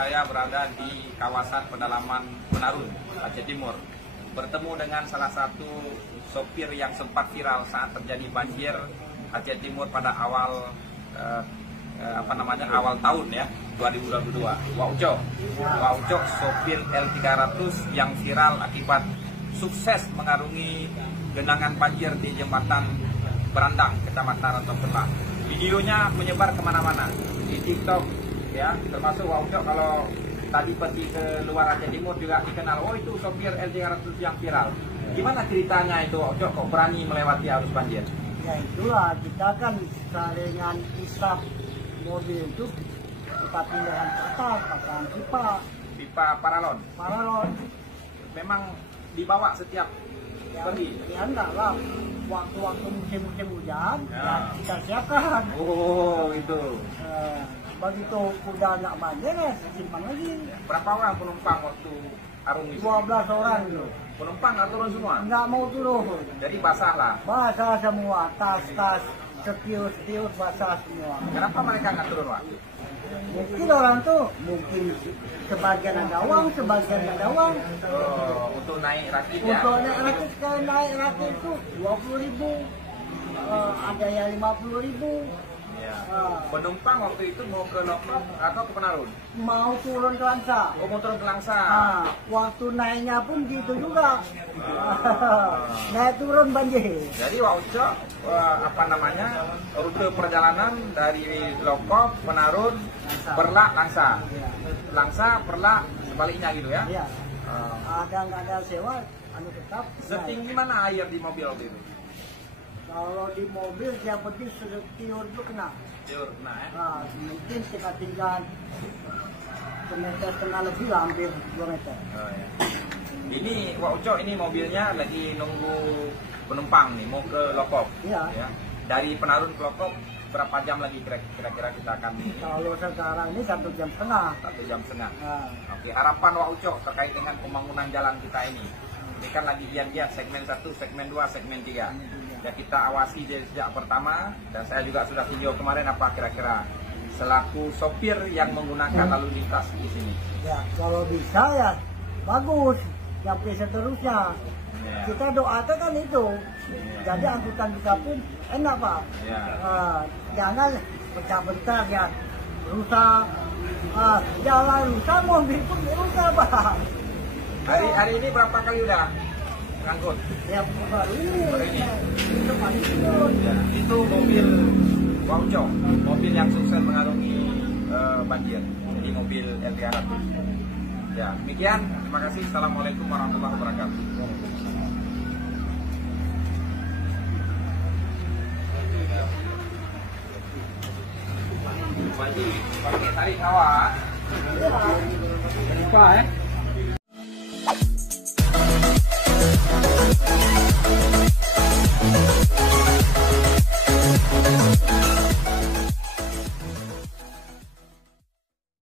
saya berada di kawasan pedalaman Penarun, Aceh Timur. Bertemu dengan salah satu sopir yang sempat viral saat terjadi banjir Aceh Timur pada awal awal tahun ya 2022. Wak Uco, sopir L300 yang viral akibat sukses mengarungi genangan banjir di jembatan Berandang, Kecamatan Rantau Perlah. Videonya menyebar kemana-mana di TikTok ya, termasuk Wak Uco kalau tadi pergi ke luar Aceh Timur juga dikenal. Oh, itu sopir L300 yang viral. Gimana ceritanya itu Wak Uco kok berani melewati arus banjir? Ya itulah, kita kan saringan isap mobil itu kita pindahkan ke atas, pasang pipa paralon. Memang dibawa setiap pergi? Ya enggak lah, waktu-waktu musim hujan ya kita siapkan. Oh itu. Begitu udah nggak banjir ya simpan lagi. Berapa orang penumpang waktu arung itu? 12 orang itu. Penumpang nggak turun semua? Nggak mau turun. Jadi basah lah? Basah semua, tas-tas, setius basah semua. Kenapa mereka nggak turun, Wak? Mungkin orang tuh, mungkin sebagian ada uang, sebagian ada uang. Oh, untuk naik rakit ya? Untuk naik rakit, kalau naik rakit itu 20.000, ada yang 50.000. Ya. Penumpang waktu itu mau ke Lokop atau ke Penarun? Mau turun ke Langsa. Oh, mau turun ke Langsa. Waktu naiknya pun gitu juga. Naik turun banjir. Jadi Wak Uco, rute perjalanan dari Lokop, Penarun, Perlak, Langsa. Langsa, Perlak, sebaliknya gitu ya? Iya. Ada nggak ada sewa, tetap. Setinggi mana air di mobil waktu itu? Kalau di mobil yang penting setiur itu kena. Setiur kena ya? Mungkin kita tinggal 1,5 meter lebih lah, hampir 2 meter. Oh, ya. Ini Wak Uco, ini mobilnya lagi nunggu penumpang nih, mau ke Lokop. Iya. Ya. Dari Penarun ke Lokop berapa jam lagi kira-kira kita akan? Kalau sekarang ini 1,5 jam. 1,5 jam. Oke, harapan Wak Uco terkait dengan pembangunan jalan kita ini. Ini kan lagi giat-giat segmen 1, segmen 2, segmen 3. Ya, kita awasi dari sejak pertama, dan saya juga sudah tinjau kemarin apa kira-kira selaku sopir yang menggunakan lalu lintas di sini. Ya, kalau bisa ya bagus, sampai seterusnya. Ya. Kita doakan kan itu. Ya. Jadi angkutan kita pun enak Pak. Ya. Jangan pecah-pecah ya, rusak. Jalan rusak, mobil pun rusak Pak. Hari ini berapa kali udah ngangkut? Ya baru ini. Itu paling ya, itu mobil Wak Uco, mobil yang sukses mengarungi banjir. Jadi mobil L300. Ya, demikian. Terima kasih. Assalamualaikum warahmatullahi wabarakatuh. Banjir, pakai tarik awak. ya. Lupa